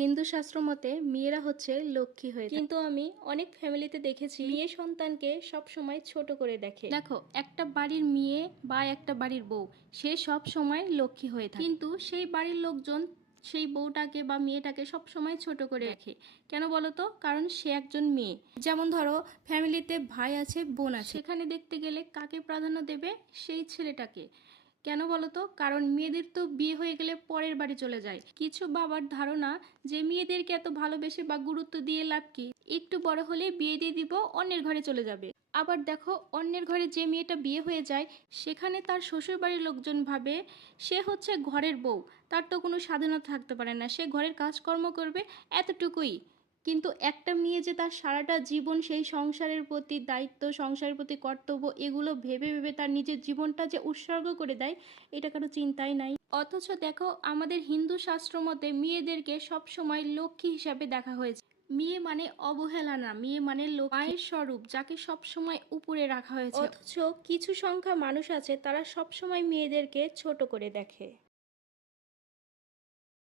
হিন্দু শাস্ত্র মতে মেয়েরা হচ্ছে লক্ষ্মী হয়ে থাকে। কিন্তু আমি অনেক ফ্যামিলিতে দেখেছি মেয়ে সন্তানকে সব সময় ছোট করে দেখে। দেখো, একটা বাড়ির মেয়ে বা একটা বাড়ির বউ সে সব সময় লক্ষ্মী হয়ে থাকে, কিন্তু সেই বাড়ির লোকজন সেই বউটাকে বা মেয়েটাকে সব সময় ছোট করে রাখে। কেন বলো তো? কারণ সে একজন মেয়ে। যেমন ধরো, ফ্যামিলিতে ভাই আছে, বোন আছে, সেখানে দেখতে গেলে কাকে প্রাধান্য দেবে? সেই ছেলেটাকে। কেন বলো তো? কারণ মেয়েদের তো বিয়ে হয়ে গেলে পরের বাড়ি চলে যায়। কিছু বাবার ধারণা যে মেয়েদেরকে এত ভালোবেসে বা গুরুত্ব দিয়ে লাভ কি, একটু বড় হলে বিয়ে দিয়ে দিব, অন্যের ঘরে চলে যাবে। আবার দেখো, অন্যের ঘরে যে মেয়েটা বিয়ে হয়ে যায় সেখানে তার শ্বশুর বাড়ির লোকজন ভাবে সে হচ্ছে ঘরের বউ, তার তো কোনো স্বাধীনতা থাকতে পারে না, সে ঘরের কাজকর্ম করবে, এতটুকুই। কিন্তু একটা মেয়ে যে তার সারাটা জীবন সেই সংসারের প্রতি দায়িত্ব, সংসারের প্রতি কর্তব্য, এগুলো ভেবে ভেবে তার নিজের জীবনটা যে উৎসর্গ করে দেয়, এটা কারো চিন্তাই নাই। অথচ দেখো, আমাদের হিন্দু শাস্ত্র মতে মেয়েদেরকে সবসময় লক্ষ্মী হিসাবে দেখা হয়েছে। মেয়ে মানে অবহেলা না, মেয়ে মানে মায়ের স্বরূপ, যাকে সবসময় উপরে রাখা হয়েছে। অথচ কিছু সংখ্যা মানুষ আছে তারা সবসময় মেয়েদেরকে ছোট করে দেখে।